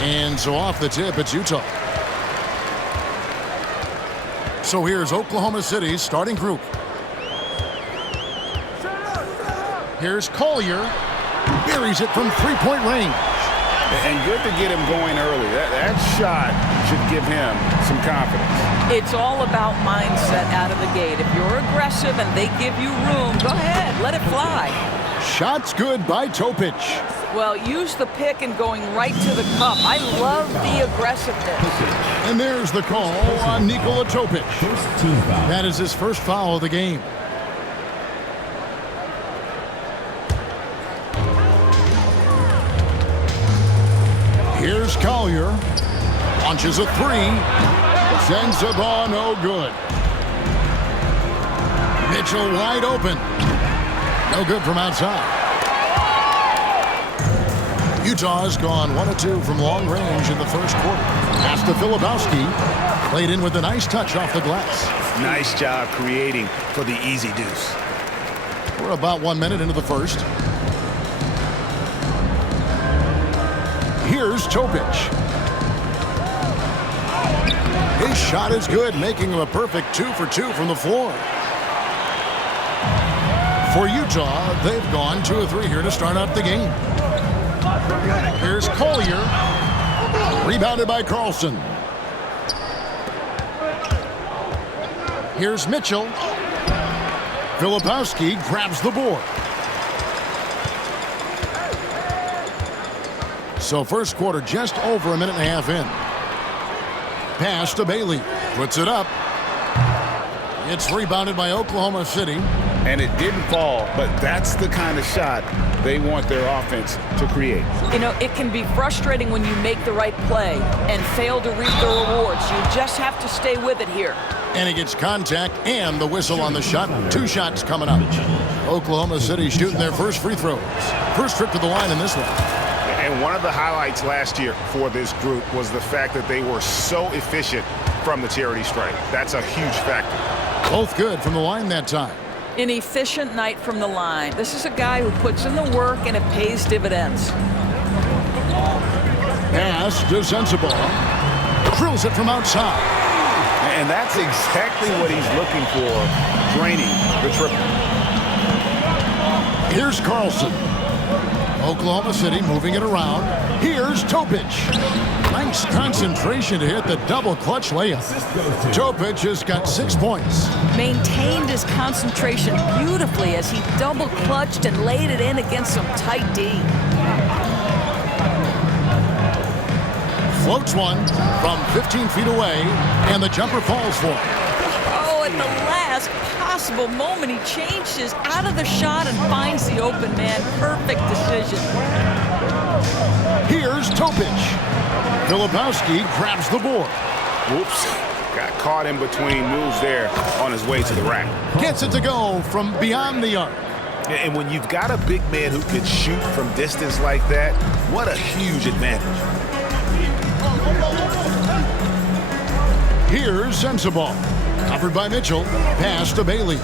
And so off the tip, it's Utah. So here's Oklahoma City's starting group. Here's Collier. Buries it from three-point range. And good to get him going early. That shot should give him some confidence. It's all about mindset out of the gate. If you're aggressive and they give you room, go ahead, let it fly. Shot's good by Topic. Well, use the pick and going right to the cup. I love the aggressiveness. And there's the call on Nikola Topic. That is his first foul of the game. Here's Collier. Launches a three. Sensabaugh, no good. Mitchell wide open. No good from outside. Utah has gone 1 of 2 from long range in the first quarter. Pass to Filipowski. Played in with a nice touch off the glass. Nice job creating for the easy deuce. We're about 1 minute into the first. Here's Topic. His shot is good, making him a perfect 2 for 2 from the floor. For Utah, they've gone 2 of 3 here to start out the game. Here's Collier. Rebounded by Carlson. Here's Mitchell. Filipowski grabs the board. So first quarter just over a minute and a half in. Pass to Bailey. Puts it up. It's rebounded by Oklahoma City. And it didn't fall, but that's the kind of shot they want their offense to create. You know, it can be frustrating when you make the right play and fail to reap the rewards. You just have to stay with it here. And he gets contact and the whistle on the shot. 2 shots coming up. Oklahoma City shooting their first free throws. First trip to the line in this one. And one of the highlights last year for this group was the fact that they were so efficient from the charity stripe. That's a huge factor. Both good from the line that time. An efficient night from the line. This is a guy who puts in the work and it pays dividends. Pass to Sensabaugh. Drills it from outside. And that's exactly what he's looking for, draining the triple. Here's Carlson. Oklahoma City moving it around. Here's Topic. Nice concentration to hit the double clutch layup. Topic has got 6 points. Maintained his concentration beautifully as he double clutched and laid it in against some tight D. Floats one from 15 feet away, and the jumper falls for him. Oh, at the last possible moment, he changes out of the shot and finds the open man. Perfect decision. Here's Topic. Filipowski grabs the board. Whoops. Got caught in between moves there on his way to the rack. Gets it to go from beyond the arc. And when you've got a big man who can shoot from distance like that, what a huge advantage. Here's Sensabaugh. Covered by Mitchell. Pass to Bailey.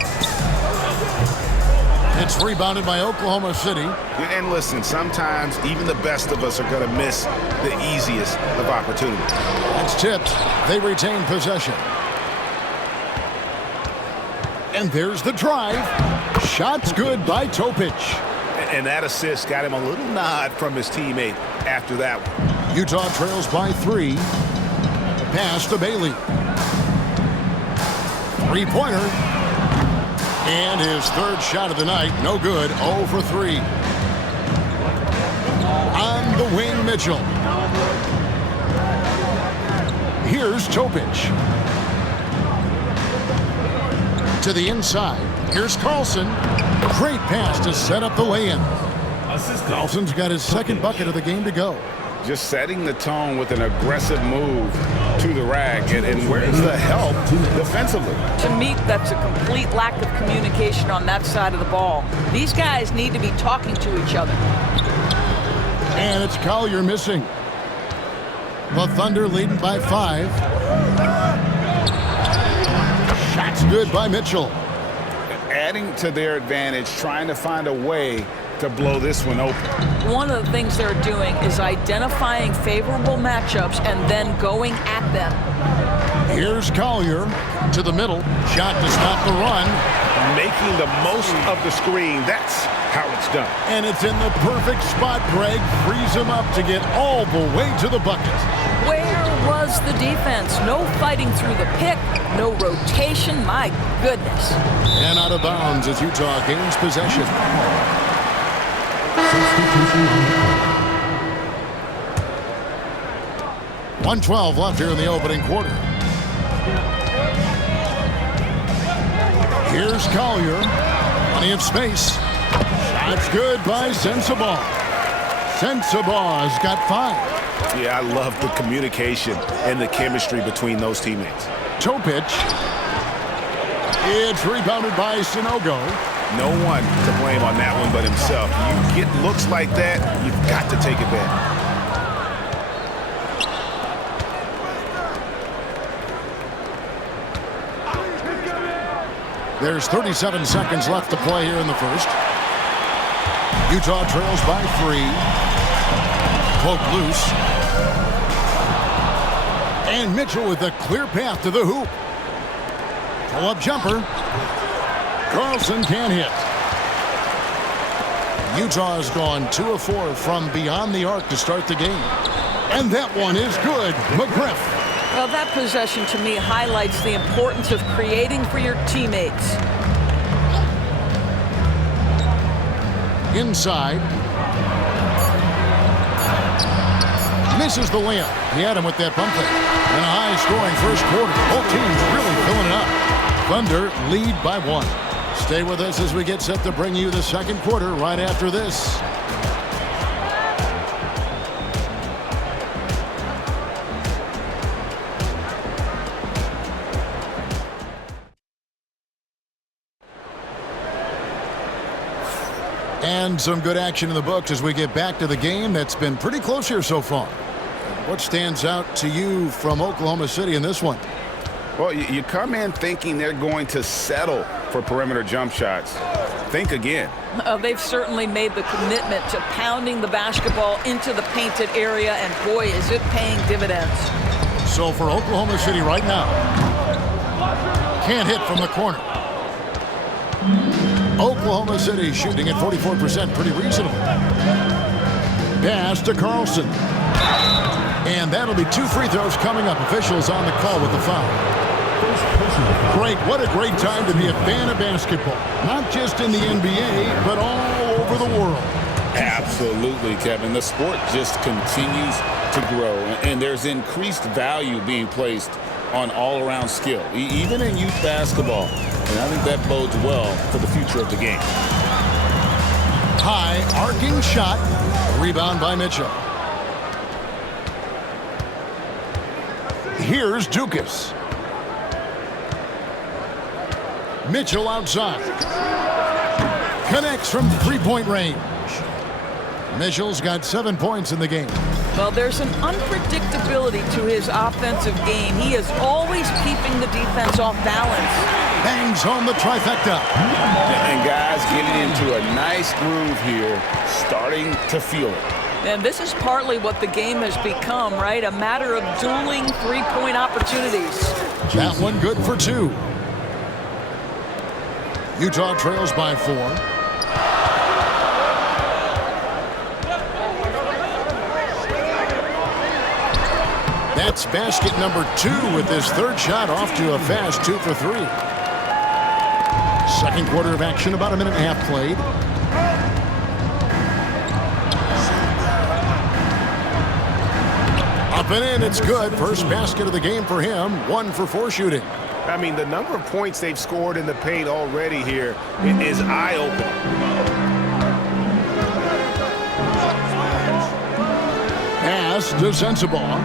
It's rebounded by Oklahoma City. And listen, sometimes even the best of us are going to miss the easiest of opportunities. That's tipped. They retain possession. And there's the drive. Shot's good by Topic. And that assist got him a little nod from his teammate after that one. Utah trails by 3. Pass to Bailey. Three-pointer. And his third shot of the night, no good, 0 for 3. On the wing, Mitchell. Here's Topic. To the inside. Here's Carlson. Great pass to set up the lay-in. Carlson's got his second bucket of the game to go. Just setting the tone with an aggressive move to the rack. And where's the help defensively? To me, that's a complete lack of communication on that side of the ball. These guys need to be talking to each other. And it's Collier missing. The Thunder leading by 5. Shot's good by Mitchell. adding to their advantage, trying to find a way to blow this one open. One of the things they're doing is identifying favorable matchups and then going at them. Here's Collier to the middle. Shot to stop the run. Making the most of the screen. That's how it's done. And it's in the perfect spot. Greg frees him up to get all the way to the bucket. Where was the defense? No fighting through the pick, no rotation. My goodness. And out of bounds as Utah gains possession. 1:12 left here in the opening quarter. Here's Collier. Plenty of space. Shot's good by Sensabaugh. Sensabaugh's got 5. Yeah, I love the communication and the chemistry between those teammates. Topic. It's rebounded by Sinogo. No one to blame on that one but himself. You get looks like that, you've got to take advantage. There's 37 seconds left to play here in the first. Utah trails by 3. Poke loose. And Mitchell with a clear path to the hoop. Pull-up jumper. Carlson can't hit. Utah has gone 2 of 4 from beyond the arc to start the game. And that one is good. McGriff. Well, that possession to me highlights the importance of creating for your teammates. Inside. Misses the layup. He had him with that bump fake. And a high-scoring first quarter. Both teams really filling it up. Thunder lead by 1. Stay with us as we get set to bring you the second quarter right after this. And some good action in the books as we get back to the game that's been pretty close here so far. What stands out to you from Oklahoma City in this one? Well, you come in thinking they're going to settle for perimeter jump shots. Think again. They've certainly made the commitment to pounding the basketball into the painted area, and boy, is it paying dividends. So for Oklahoma City right now, can't hit from the corner. Oklahoma City shooting at 44%, pretty reasonable. Pass to Carlson. And that'll be 2 free throws coming up. Officials on the call with the foul. Great, what a great time to be a fan of basketball. Not just in the NBA, but all over the world. Absolutely, Kevin. The sport just continues to grow, and there's increased value being placed on all-around skill, even in youth basketball. And I think that bodes well for the future of the game. High arcing shot. Rebound by Mitchell. Here's Dukas. Mitchell outside. Connects from three-point range. Mitchell's got 7 points in the game. Well, there's an unpredictability to his offensive game. He is always keeping the defense off balance. Bangs home the trifecta. And guys getting into a nice groove here, starting to feel it. And this is partly what the game has become, right? A matter of dueling three-point opportunities. That one good for 2. Utah trails by 4. That's basket number 2 with his third shot off to a fast 2 for 3. Second quarter of action, about a minute and a half played. Up and in, it's good. First basket of the game for him. 1 for 4 shooting. I mean, the number of points they've scored in the paint already here is eye-opening. Pass to Sensabaugh.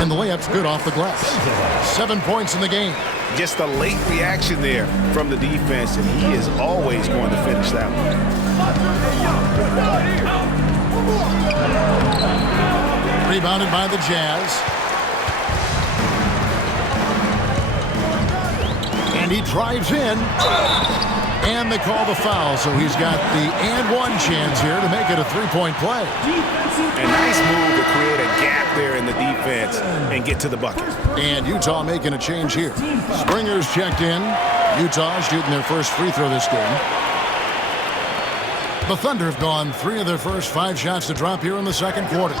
And the layup's good off the glass. 7 points in the game. Just a late reaction there from the defense, and he is always going to finish that one. Rebounded by the Jazz. And he drives in. And they call the foul, so he's got the and one chance here to make it a three-point play. A nice move to create a gap there in the defense and get to the bucket. And Utah making a change here. Springer's checked in. Utah shooting their first free throw this game. The Thunder have gone 3 of their first 5 shots to drop here in the second quarter.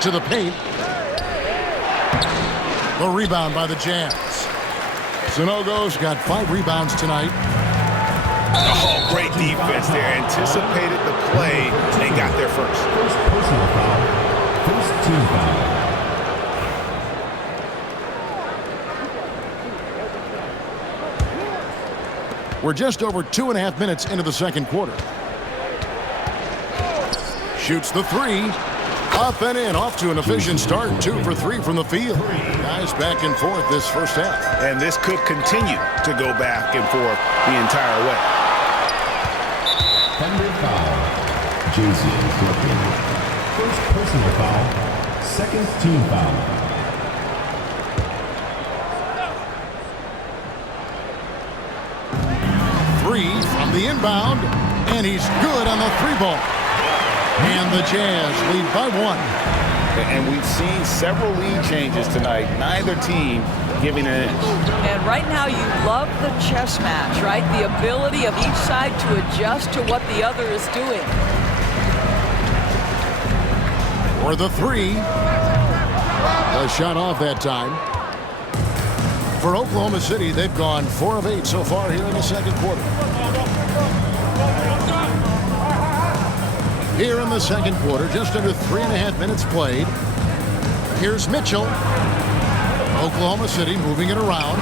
To the paint. The rebound by the Jazz. Sanogo's got 5 rebounds tonight. Oh, great defense there. Anticipated the play and got there first. First personal foul. First team foul. We're just over 2.5 minutes into the second quarter. Shoots the 3. Up and in, off to an efficient start. 2 for 3 from the field. Guys back and forth this first half. And this could continue to go back and forth the entire way. Thunder foul. Jason Springer. First personal foul. Second team foul. From the inbound, and he's good on the 3-ball. And the Jazz lead by 1. And we've seen several lead changes tonight. Neither team giving an inch. And right now you love the chess match, right? The ability of each side to adjust to what the other is doing. For the 3. A shot off that time. For Oklahoma City, they've gone 4 of 8 so far here in the second quarter. Here in the second quarter, just under 3.5 minutes played. Here's Mitchell. Oklahoma City moving it around.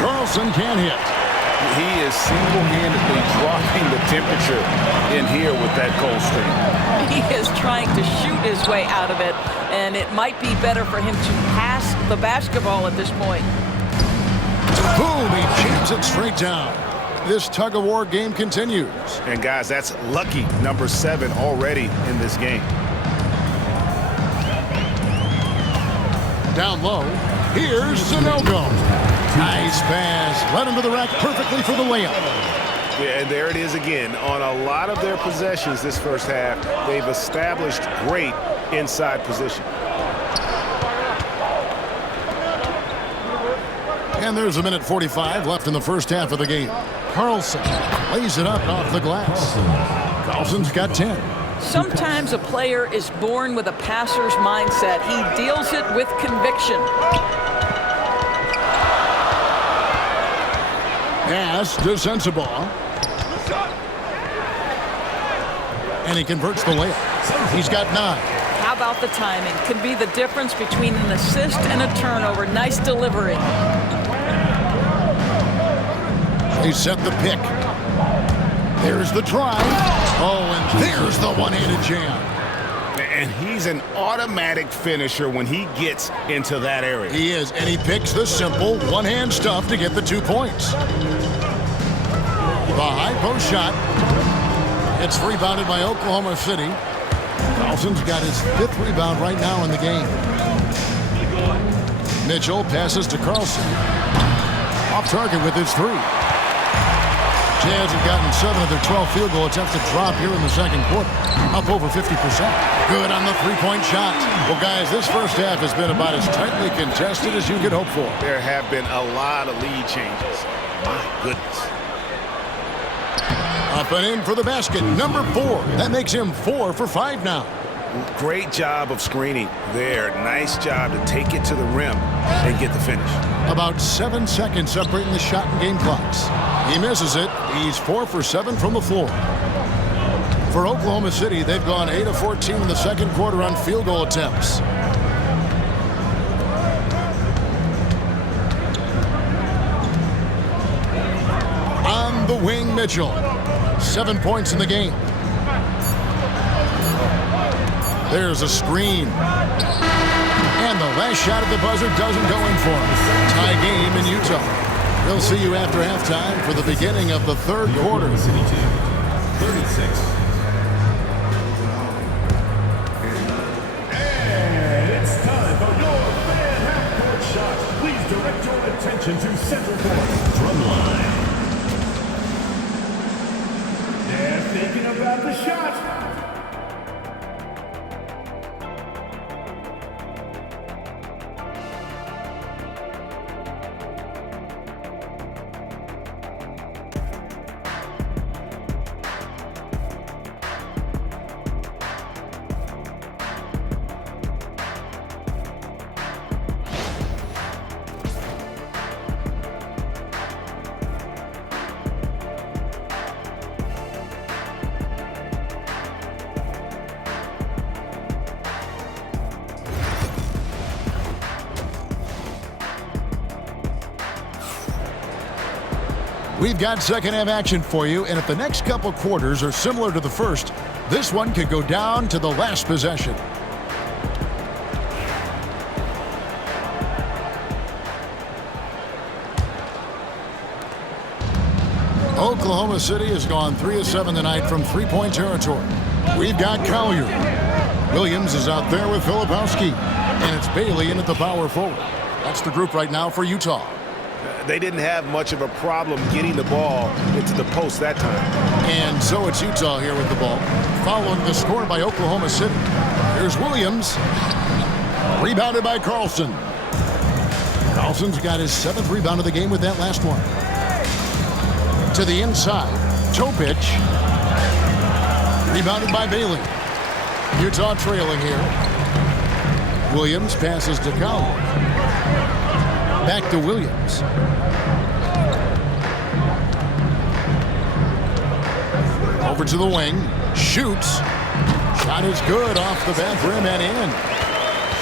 Carlson can't hit. He is single-handedly dropping the temperature in here with that cold streak. He is trying to shoot his way out of it, and it might be better for him to pass the basketball at this point. Boom, he jams it straight down. This tug-of-war game continues. And guys, that's lucky number 7 already in this game. Down low, here's Sanogo. Nice pass, led him to the rack perfectly for the layup. Yeah, and there it is again. On a lot of their possessions this first half, they've established great inside position. And there's 1:45 left in the first half of the game. Carlson lays it up and off the glass. Carlson's got 10. Sometimes a player is born with a passer's mindset. He deals it with conviction. Pass to Sensabaugh. And he converts the layup. He's got 9. How about the timing? Can be the difference between an assist and a turnover. Nice delivery. They set the pick. There's the drive. Oh, and there's the one-handed jam. And he's an automatic finisher when he gets into that area. He is, and he picks the simple one-hand stuff to get the 2 points. The high post shot. It's rebounded by Oklahoma City. Carlson's got his 5th rebound right now in the game. Mitchell passes to Carlson. Off target with his 3. Jazz have gotten 7 of their 12 field goal attempts to drop here in the second quarter. Up over 50%. Good on the 3-point shot. Well, guys, this first half has been about as tightly contested as you could hope for. There have been a lot of lead changes. My goodness. Up and in for the basket. Number 4. That makes him 4 for 5 now. Great job of screening there. Nice job to take it to the rim and get the finish. About 7 seconds separating the shot and game clocks. He misses it. He's 4 for 7 from the floor. For Oklahoma City, they've gone 8 of 14 in the second quarter on field goal attempts. On the wing, Mitchell. 7 points in the game. There's a screen. And the last shot at the buzzer doesn't go in for him. Tie game in Utah. We'll see you after halftime for the beginning of the third quarter. 36. And it's time for your fan half-court shot. Please direct your attention into center court. Drumline. They're thinking about the shot. We've got second half action for you, and if the next couple quarters are similar to the first, this one could go down to the last possession. Oklahoma City has gone 3 of 7 tonight from three-point territory. We've got Collier. Williams is out there with Filipowski, and it's Bailey in at the power forward. That's the group right now for Utah. They didn't have much of a problem getting the ball into the post that time. And so it's Utah here with the ball, following the score by Oklahoma City. Here's Williams. Rebounded by Carlson. Carlson's got his 7th rebound of the game with that last one. To the inside, Topic. Rebounded by Bailey. Utah trailing here. Williams passes to Collier. Back to Williams. Over to the wing. Shoots. Shot is good off the back rim and in.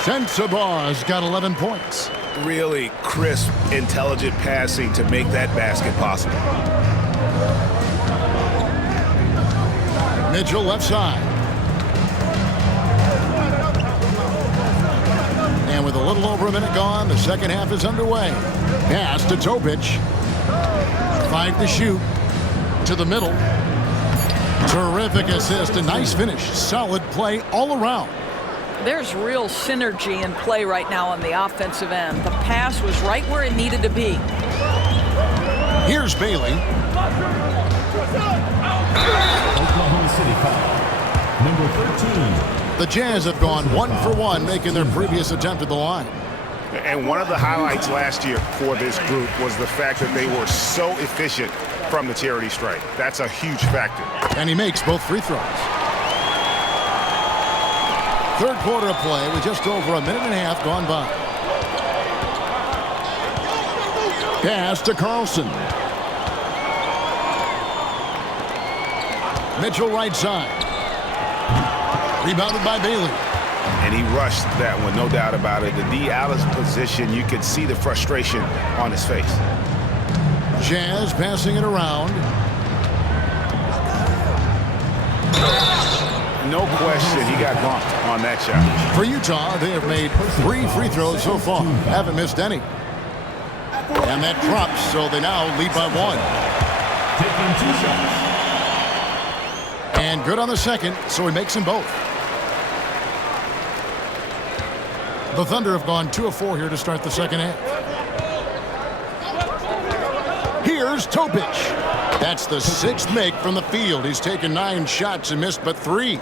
Sensabaugh's got 11 points. Really crisp, intelligent passing to make that basket possible. Mitchell left side. And with a little over a minute gone, the second half is underway. Pass to Topic. 5 to shoot. To the middle. Terrific assist. A nice finish. Solid play all around. There's real synergy in play right now on the offensive end. The pass was right where it needed to be. Here's Bailey. Oklahoma City foul. Number 13. The Jazz have gone 1 for 1, making their previous attempt at the line. And one of the highlights last year for this group was the fact that they were so efficient from the charity stripe. That's a huge factor. And he makes both free throws. Third quarter of play with just over a minute and a half gone by. Pass to Carlson. Mitchell right side. Rebounded by Bailey. And he rushed that one, no doubt about it. The D out of position, you could see the frustration on his face. Jazz passing it around. No question, he got bumped on that shot. For Utah, they have made 3 free throws so far. Haven't missed any. And that drops, so they now lead by 1. Taking 2 shots. And good on the second, so he makes them both. The Thunder have gone 2 of 4 here to start the second half. Here's Topic. That's the 6th make from the field. He's taken 9 shots and missed but 3.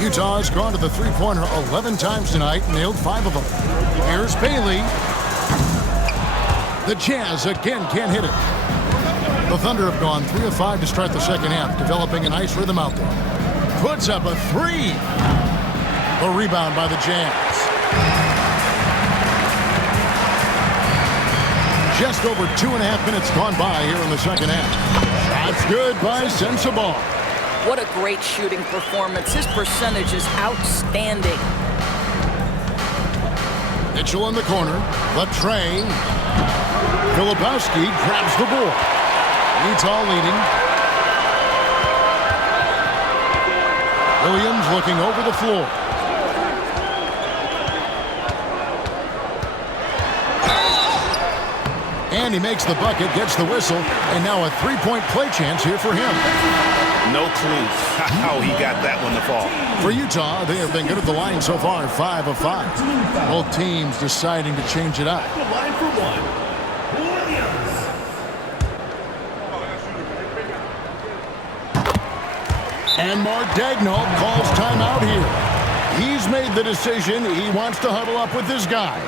Utah has gone to the three-pointer 11 times tonight, nailed 5 of them. Here's Bailey. The Jazz again can't hit it. The Thunder have gone 3 of 5 to start the second half, developing a nice rhythm out there. Puts up a 3. A rebound by the Jazz. Just over 2.5 minutes gone by here in the second half. That's good by Sensabaugh. What a great shooting performance. His percentage is outstanding. Mitchell in the corner. The tray. Filipowski grabs the board. Utah leading. Williams looking over the floor. And he makes the bucket, gets the whistle, and now a three-point play chance here for him. No clue how he got that one to fall. For Utah, they have been good at the line so far, 5 of 5. Both teams deciding to change it up. The line for one. Leons. And Mark Daigneault calls timeout here. He's made the decision. He wants to huddle up with his guys.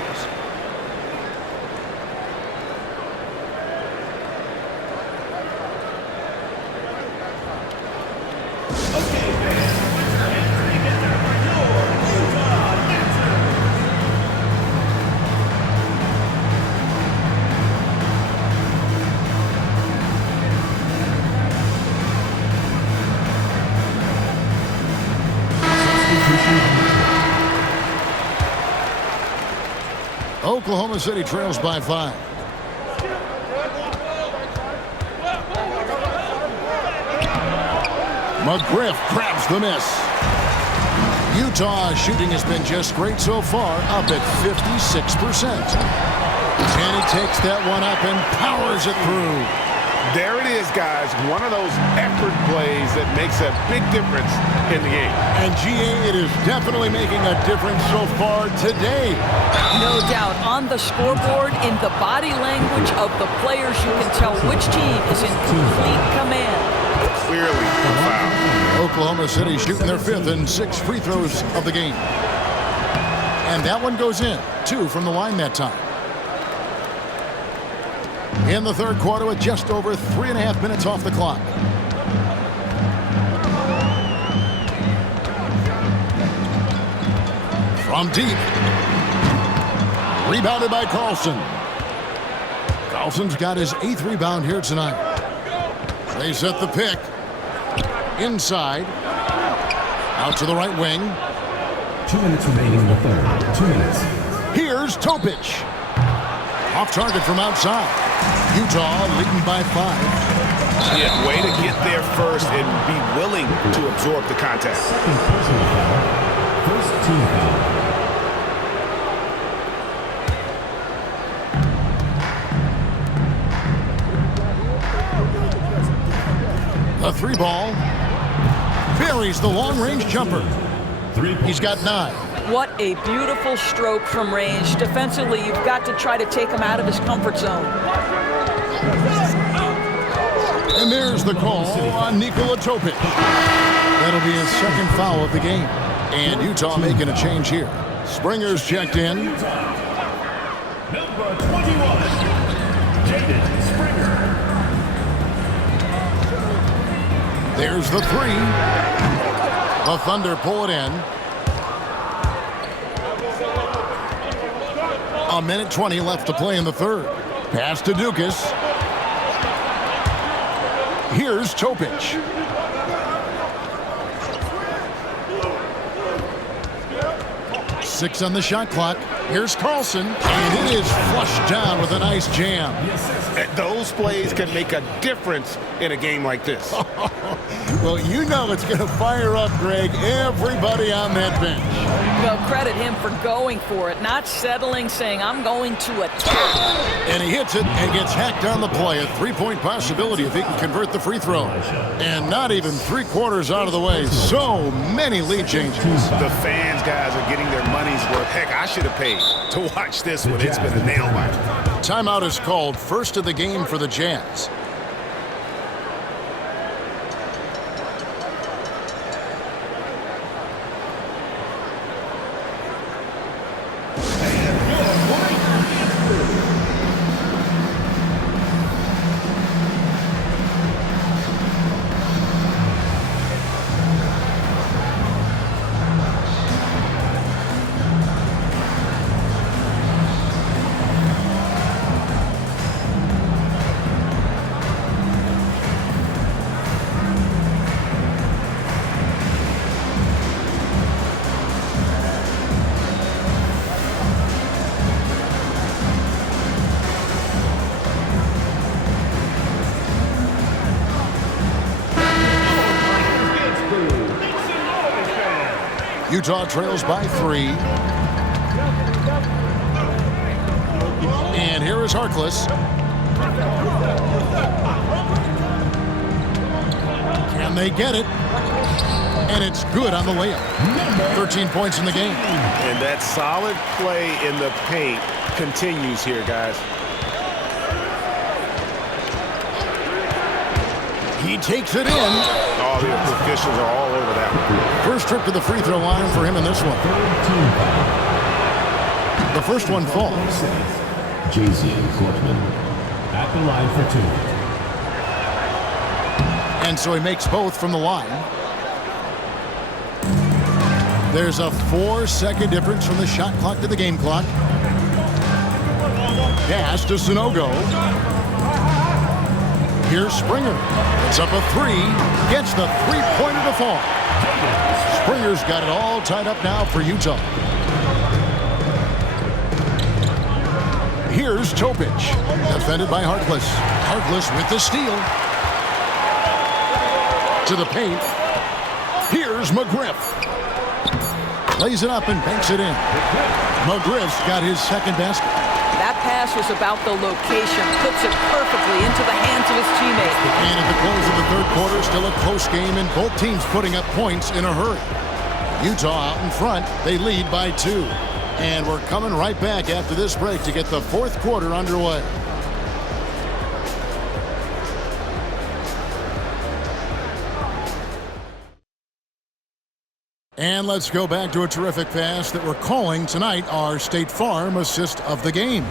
Oklahoma City trails by 5. McGriff grabs the miss. Utah's shooting has been just great so far, up at 56%. And he takes that one up and powers it through. There it is, guys. One of those effort plays that makes a big difference in the game. And GA, it is definitely making a difference so far today. No doubt. On the scoreboard, in the body language of the players, you can tell which team is in complete command. Clearly a foul. Oklahoma City shooting their 5th and 6th free throws of the game. And that one goes in. 2 from the line that time. In the third quarter with just over 3.5 minutes off the clock. From deep. Rebounded by Carlson. Carlson's got his 8th rebound here tonight. They set the pick. Inside. Out to the right wing. 2 minutes remaining in the third. 2 minutes. Here's Topic. Off target from outside. Utah leading by 5. Yeah, way to get there first and be willing to absorb the contact. Second personal foul. First team foul. The 3 ball. Buries the long-range jumper. He's got 9. What a beautiful stroke from range. Defensively, you've got to try to take him out of his comfort zone. And there's the call on Nikola Topic. That'll be his 2nd foul of the game. And Utah making a change here. Springer's checked in. Number 21, Jaedon Springer. There's the 3. The Thunder pull it in. 1:20 left to play in the third. Pass to Dukas. Here's Topic. 6 on the shot clock. Here's Carlson. And it is flushed down with a nice jam. Those plays can make a difference in a game like this. Well, you know it's going to fire up, Greg, everybody on that bench. Well, credit him for going for it, not settling, saying, I'm going to attack. And he hits it and gets hacked on the play. A 3-point possibility if he can convert the free throw. And not even 3/4 out of the way. So many lead changes. The fans, guys, are getting their money's worth. Heck, I should have paid to watch this one. It's been a nail biter. Timeout is called. First of the game for the Jazz. Utah trails by 3. And here is Harkless. Can they get it? And it's good on the layup. 13 points in the game. And that solid play in the paint continues here, guys. He takes it in. Oh, the officials are all over that one. First trip to the free throw line for him in this one. The first one falls. Jaedon at the line for 2. And so he makes both from the line. There's a 4-second difference from the shot clock to the game clock. Pass to Sanogo. Here's Springer. It's up a 3. Gets the three-pointer to fall. Springer's got it all tied up now for Utah. Here's Topic. Defended by Harkless. Harkless with the steal. To the paint. Here's McGriff. Lays it up and banks it in. McGriff's got his second basket. That pass was about the location. Puts it perfectly into the hands of his teammate. And at the close of the third quarter, still a close game, and both teams putting up points in a hurry. Utah out in front. They lead by 2. And we're coming right back after this break to get the fourth quarter underway. And let's go back to a terrific pass that we're calling tonight our State Farm assist of the game.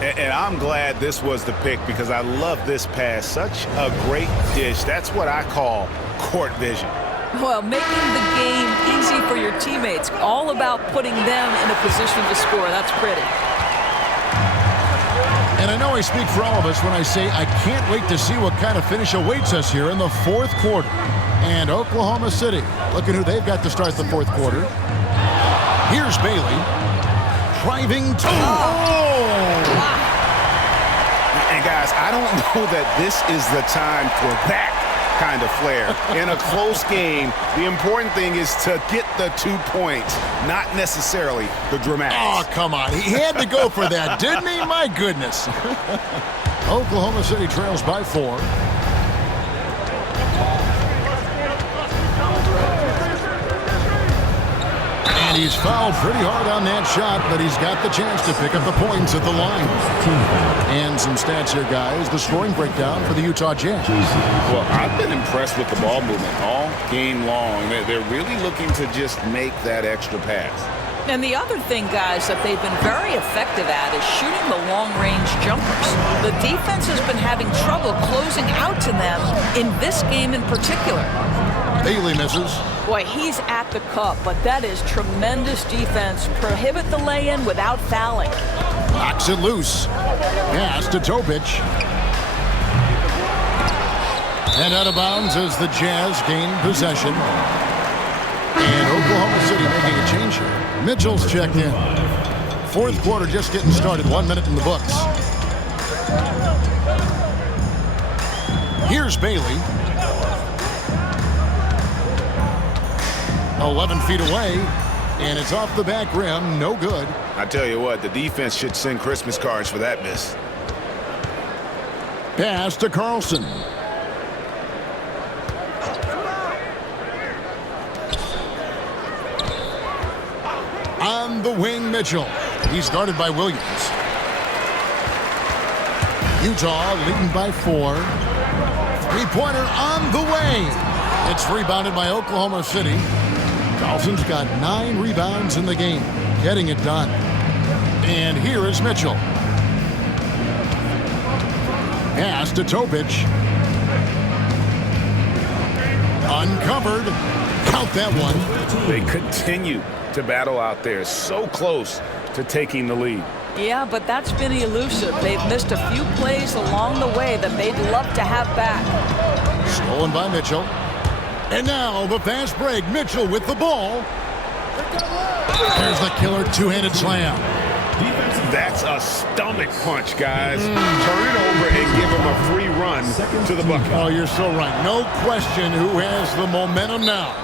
And I'm glad this was the pick because I love this pass. Such a great dish. That's what I call court vision. Well, making the game easy for your teammates. All about putting them in a position to score. That's pretty. And I know I speak for all of us when I say I can't wait to see what kind of finish awaits us here in the fourth quarter. And Oklahoma City, look at who they've got to start the fourth quarter. Here's Bailey. Driving to... And guys, I don't know that this is the time for that kind of flair. In a close game, the important thing is to get the 2 points, not necessarily the dramatics. Oh, come on. He had to go for that, didn't he? My goodness. Oklahoma City trails by 4. And he's fouled pretty hard on that shot, but he's got the chance to pick up the points at the line. And some stats here, guys. The scoring breakdown for the Utah Jazz. Well, I've been impressed with the ball movement all game long. They're really looking to just make that extra pass. And the other thing, guys, that they've been very effective at is shooting the long-range jumpers. The defense has been having trouble closing out to them in this game in particular. Bailey misses. Boy, he's at the cup, but that is tremendous defense. Prohibit the lay-in without fouling. Knocks it loose. Pass to Topic. And out of bounds as the Jazz gain possession. And Oklahoma City making a change here. Mitchell's checked in. Fourth quarter just getting started. 1 minute in the books. Here's Bailey. 11 feet away, and it's off the back rim. No good. I tell you what, the defense should send Christmas cards for that miss. Pass to Carlson. On the wing, Mitchell. He's guarded by Williams. Utah leading by 4. Three-pointer on the way. It's rebounded by Oklahoma City. Carlson's got 9 rebounds in the game, getting it done. And here is Mitchell. Pass to Topic. Uncovered. Count that one. They continue to battle out there, so close to taking the lead. Yeah, but that's been elusive. They've missed a few plays along the way that they'd love to have back. Stolen by Mitchell. And now the fast break. Mitchell with the ball. There's the killer two-handed slam. That's a stomach punch, guys. Turn it over and give him a free run to the bucket. Oh, you're so right. No question who has the momentum now.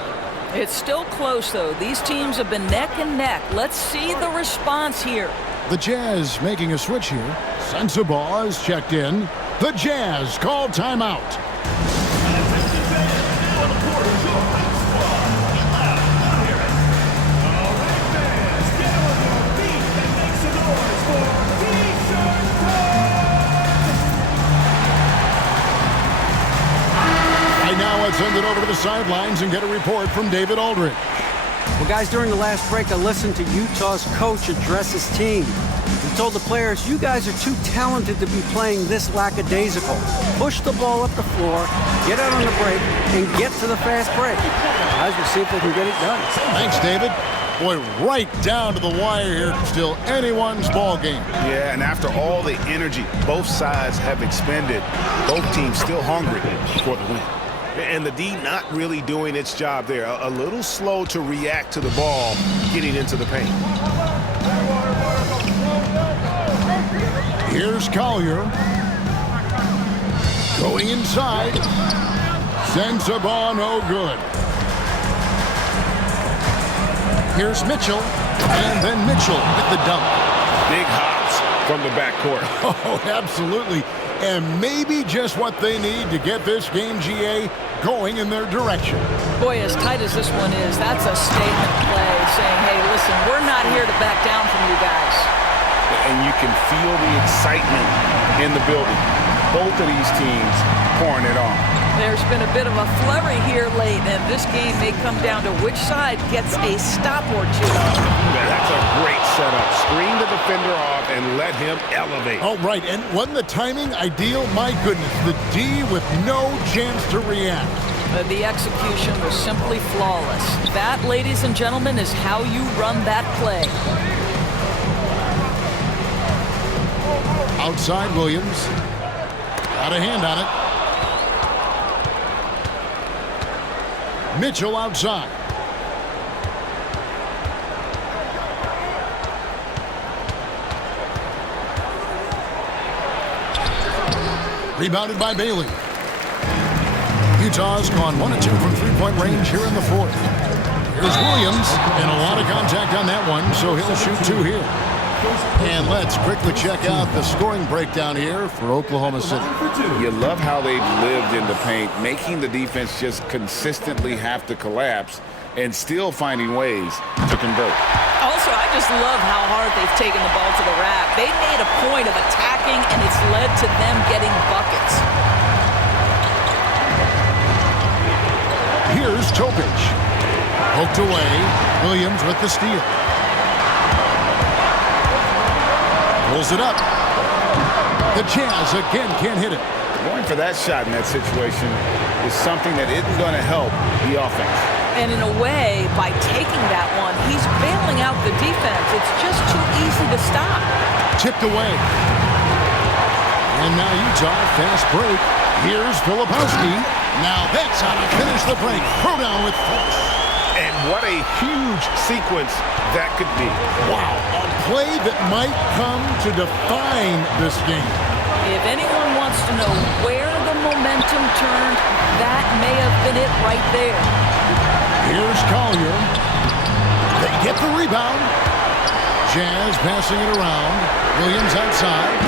It's still close, though. These teams have been neck and neck. Let's see the response here. The Jazz making a switch here. Sensabaugh is checked in. The Jazz call timeout. Now let's send it over to the sidelines and get a report from David Aldridge. Well, guys, during the last break, I listened to Utah's coach address his team. He told the players, you guys are too talented to be playing this lackadaisical. Push the ball up the floor, get out on the break, and get to the fast break. Guys, we'll see if they can get it done. Thanks, David. Boy, right down to the wire here. Still anyone's ball game. Yeah, and after all the energy both sides have expended, both teams still hungry for the win. And the D not really doing its job there. A little slow to react to the ball getting into the paint. Here's Collier. Going inside. Sensabaugh, no good. Here's Mitchell. And then Mitchell with the dunk. Big hops from the backcourt. Oh, absolutely. And maybe just what they need to get this game, GA, going in their direction. Boy, as tight as this one is, that's a statement play saying, hey, listen, we're not here to back down from you guys. And you can feel the excitement in the building. Both of these teams pouring it on. There's been a bit of a flurry here late, and this game may come down to which side gets a stop or two. That's a great setup. Screen the defender off and let him elevate. Oh, right. And wasn't the timing ideal? My goodness, the D with no chance to react. The execution was simply flawless. That, ladies and gentlemen, is how you run that play. Outside Williams. Got a hand on it. Mitchell outside. Rebounded by Bailey. Utah's gone 1 of 2 from three-point range here in the fourth. Here's Williams, and a lot of contact on that one, so he'll shoot 2 here. And let's quickly check out the scoring breakdown here for Oklahoma City. You love how they've lived in the paint, making the defense just consistently have to collapse and still finding ways to convert. Also, I just love how hard they've taken the ball to the rack. They made a point of attacking, and it's led to them getting buckets. Here's Topic. Poked away. Williams with the steal. Pulls it up. The Jazz again can't hit it. Going for that shot in that situation is something that isn't going to help the offense. And in a way, by taking that one, he's bailing out the defense. It's just too easy to stop. Tipped away. And now Utah, fast break. Here's Filipowski. Now that's how to finish the break. Throw down with force. And what a huge sequence that could be. Wow, a play that might come to define this game. If anyone wants to know where the momentum turned, that may have been it right there. Here's Collier. They get the rebound. Jazz passing it around. Williams outside.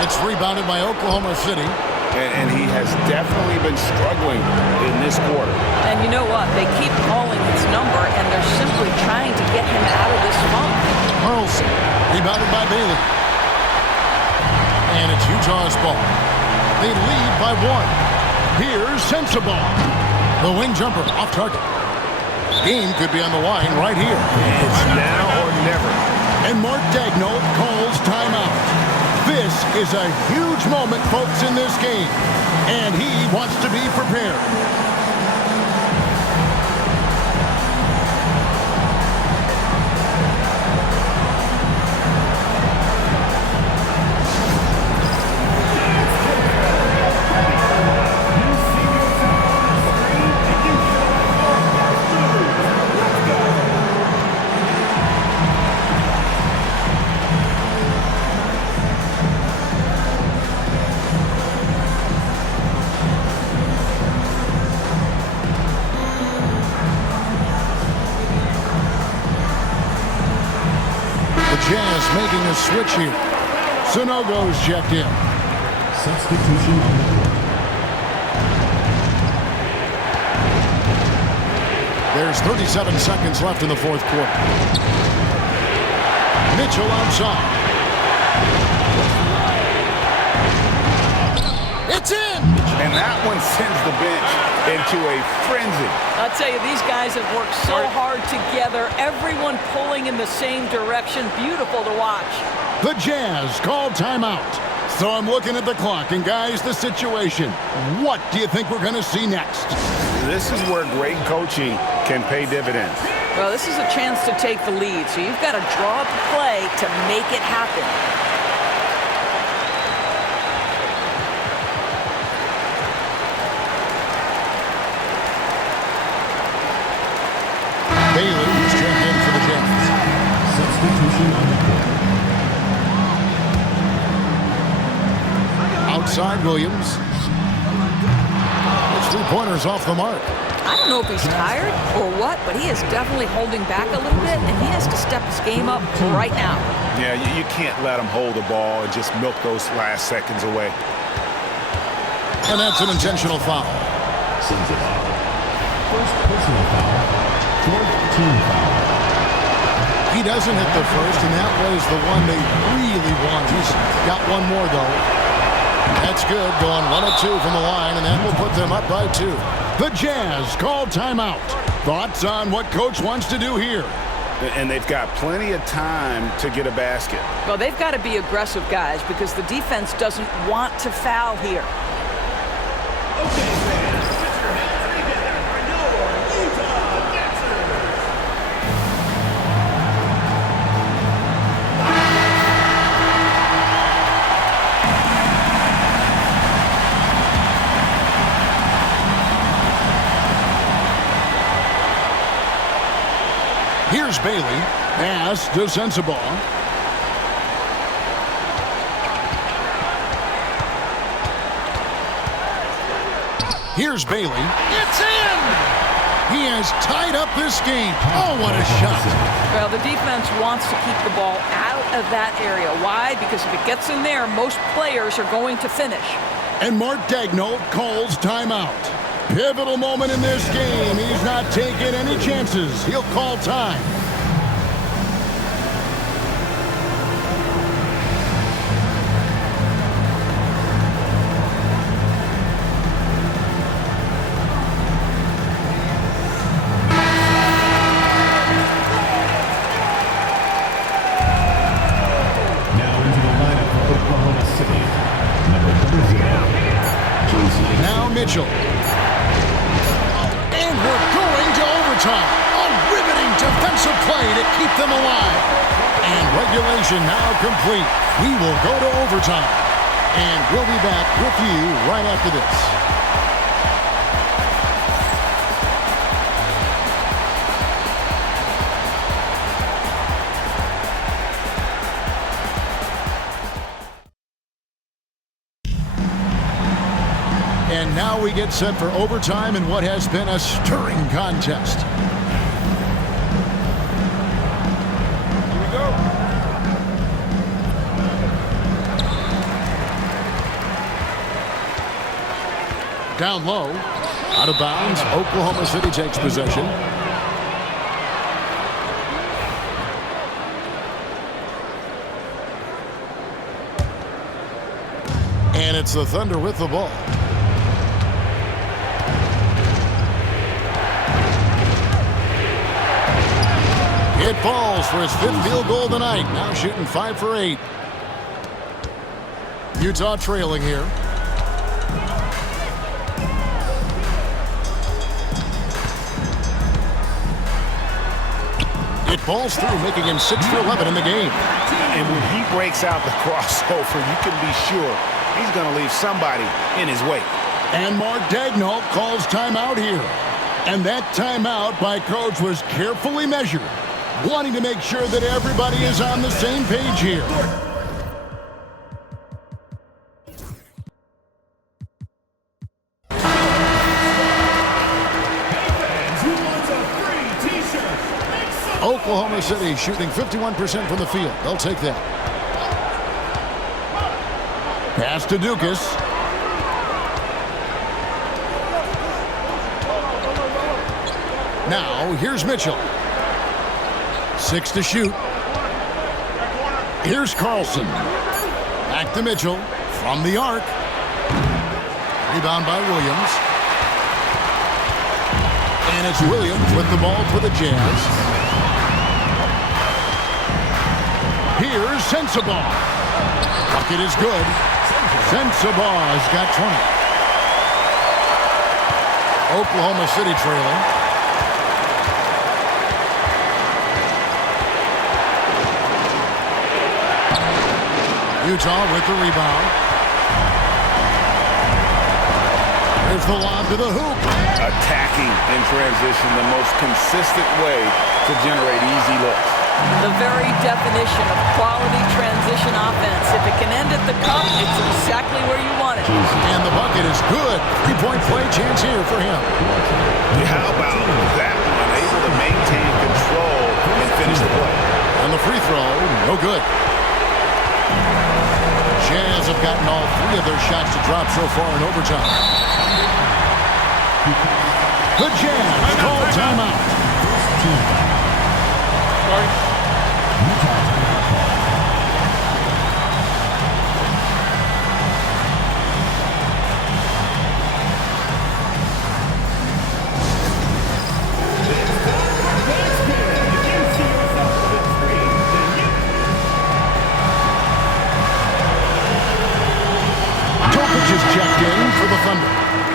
It's rebounded by Oklahoma City. And he has definitely been struggling in this quarter. And you know what? They keep calling his number, and they're simply trying to get him out of this funk. Carlson, rebounded by Bailey. And it's Utah's ball. They lead by 1. Here's Sensabaugh. The wing jumper off target. Game could be on the line right here. It's now or never. And Mark Daigneault calls timeout. This is a huge moment, folks, in this game. And he wants to be prepared. making a switch here. Sanogo's checked in. Substitution on the court. There's 37 seconds left in the fourth quarter. Mitchell outside. It's in! And that one sends the bench into a frenzy. I'll tell you, these guys have worked so hard together. Everyone pulling in the same direction. Beautiful to watch. The Jazz called timeout. So I'm looking at the clock, and guys, the situation. What do you think we're going to see next? This is where great coaching can pay dividends. Well, this is a chance to take the lead, so you've got to draw up a play to make it happen. Bailey is checked in for the Jazz. Substitution on the court. Outside Williams. The three-pointers off the mark. I don't know if he's tired or what, but he is definitely holding back a little bit, and he has to step his game up right now. Yeah, you can't let him hold the ball and just milk those last seconds away. And that's an intentional foul. Sensabaugh. First personal foul. Fourth team foul. He doesn't hit the first, and that was the one they really want. He's got one more, though. That's good, going 1 of 2 from the line, and that will put them up by 2. The Jazz called timeout. Thoughts on what Coach wants to do here? And they've got plenty of time to get a basket. Well, they've got to be aggressive, guys, because the defense doesn't want to foul here. Here's Bailey. Pass to Sensabaugh. Here's Bailey. It's in! He has tied up this game. Oh, what a shot. Well, the defense wants to keep the ball out of that area. Why? Because if it gets in there, most players are going to finish. And Mark Daigneault calls timeout. Pivotal moment in this game. He's not taking any chances. He'll call time. Now into the lineup for Oklahoma City. Number 30, Now Mitchell. And we're going to overtime. A riveting defensive play to keep them alive. And regulation now complete. We will go to overtime. And we'll be back with you right after this. And now we get set for overtime in what has been a stirring contest. Here we go. Down low, out of bounds, Oklahoma City takes possession. And it's the Thunder with the ball. It falls for his 5th field goal tonight. Now shooting 5 for 8. Utah trailing here. It falls through, making him 6 for 11 in the game. And when he breaks out the crossover, you can be sure he's going to leave somebody in his wake. And Mark Daigneault calls timeout here. And that timeout by Coach was carefully measured, wanting to make sure that everybody is on the same page here. Who wants a free t-shirt? Make some Oklahoma City shooting 51% from the field. They'll take that. Pass to Dukas. Now, here's Mitchell. 6 to shoot. Here's Carlson. Back to Mitchell from the arc. Rebound by Williams. And it's Williams with the ball for the Jazz. Here's Sensabaugh. Bucket is good. Sensabaugh has got 20. Oklahoma City trailing. Utah with the rebound. There's the lob to the hoop. Attacking in transition, the most consistent way to generate easy looks. The very definition of quality transition offense. If it can end at the cup, it's exactly where you want it. And the bucket is good. 3-point play chance here for him. How about that one? Able to maintain control and finish the play. And the free throw, no good. Jazz have gotten all 3 of their shots to drop so far in overtime. The Jazz call timeout. Topic is checked in for the Thunder.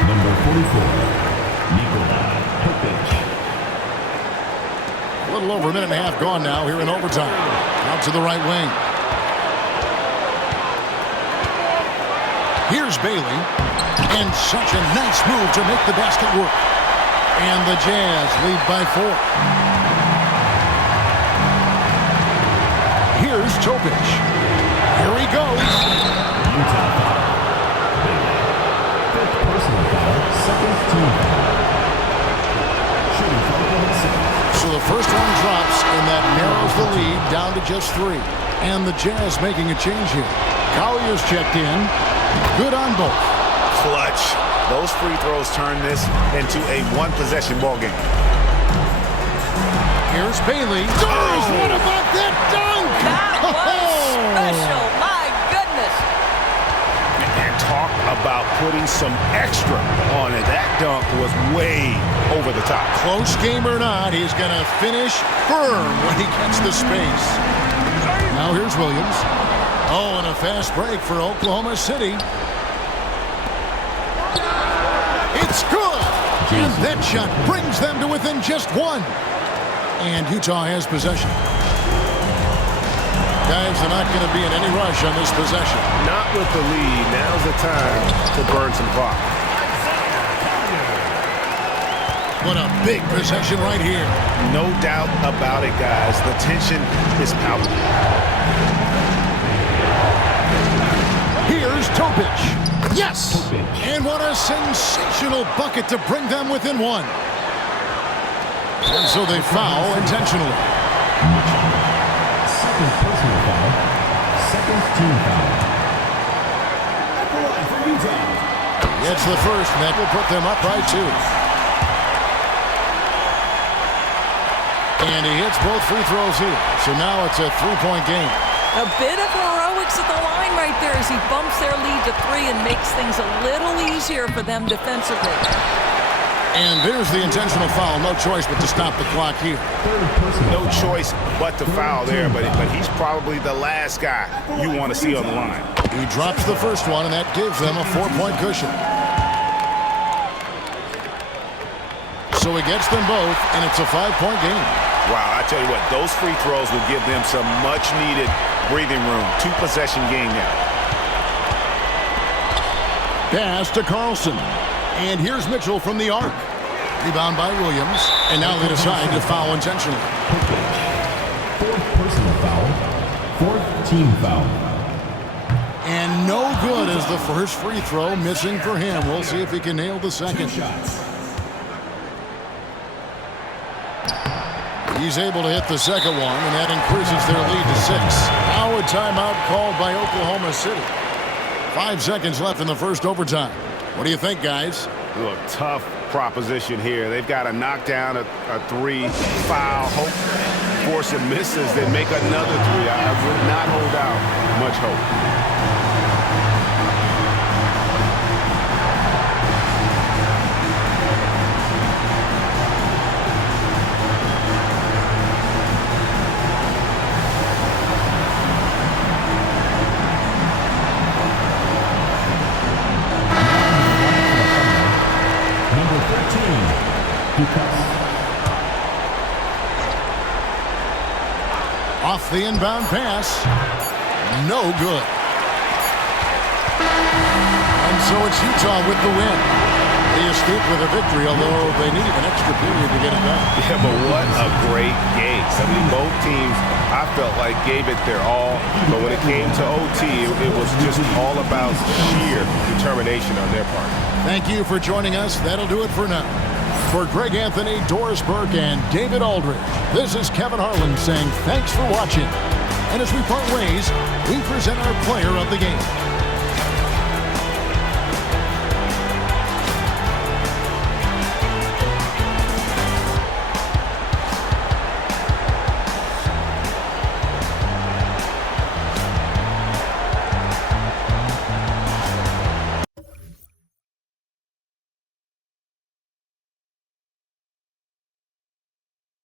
Number 44, Nikola Topic. A little over a minute and a half gone now here in overtime. Out to the right wing. Here's Bailey. And such a nice move to make the basket work. And the Jazz lead by 4. Here's Topic. Here he goes. Utah foul. Bailey. 5th personal foul. 2nd team foul. Shooting from Oklahoma City. So the first one drops, and that narrows the lead down to just 3. And the Jazz making a change here. Collier's checked in. Good on both. Clutch. Those free throws turn this into a one-possession ball game. Here's Bailey. Darius, what about that dunk? That was special. My goodness. And talk about putting some extra on it. That dunk was way over the top. Close game or not, he's going to finish firm when he gets the space. Now here's Williams. Oh, and a fast break for Oklahoma City. It's good! And that shot brings them to within just 1. And Utah has possession. Guys are not going to be in any rush on this possession. Not with the lead. Now's the time to burn some clock. What a big possession right here. No doubt about it, guys. The tension is palpable. Here's Topic. Yes! Topic. And what a sensational bucket to bring them within 1. And so they foul intentionally. Mitchell. 2nd personal foul. 2nd team foul. At the line for Utah. It's the first, and that will put them up by 2. And he hits both free throws here. So now it's a 3-point game. A bit of heroics at the line right there as he bumps their lead to 3 and makes things a little easier for them defensively. And there's the intentional foul. No choice but to stop the clock here. No choice but to foul there, but he's probably the last guy you want to see on the line. He drops the first one, and that gives them a 4-point cushion. So he gets them both, and it's a 5-point game. Wow, I tell you what, those free throws will give them some much-needed breathing room. 2-possession game now. Pass to Carlson. And here's Mitchell from the arc. Rebound by Williams. And now they decide to foul intentionally. 4th personal foul. 4th team foul. And no good as the first free throw missing for him. We'll see if he can nail the second. 2 shots. He's able to hit the second one, and that increases their lead to 6. Now a timeout called by Oklahoma City. 5 seconds left in the first overtime. What do you think, guys? Look, tough proposition here. They've got to knock down a 3, foul, hope, force and misses, then make another 3. I would not hold out much hope. Off the inbound pass. No good. And so it's Utah with the win. They escape with a victory, although they need an extra period to get it done. Yeah, but what a great game. I mean, both teams, I felt like, gave it their all. But when it came to OT, it was just all about sheer determination on their part. Thank you for joining us. That'll do it for now. For Greg Anthony, Doris Burke, and David Aldridge, this is Kevin Harlan saying thanks for watching. And as we part ways, we present our player of the game.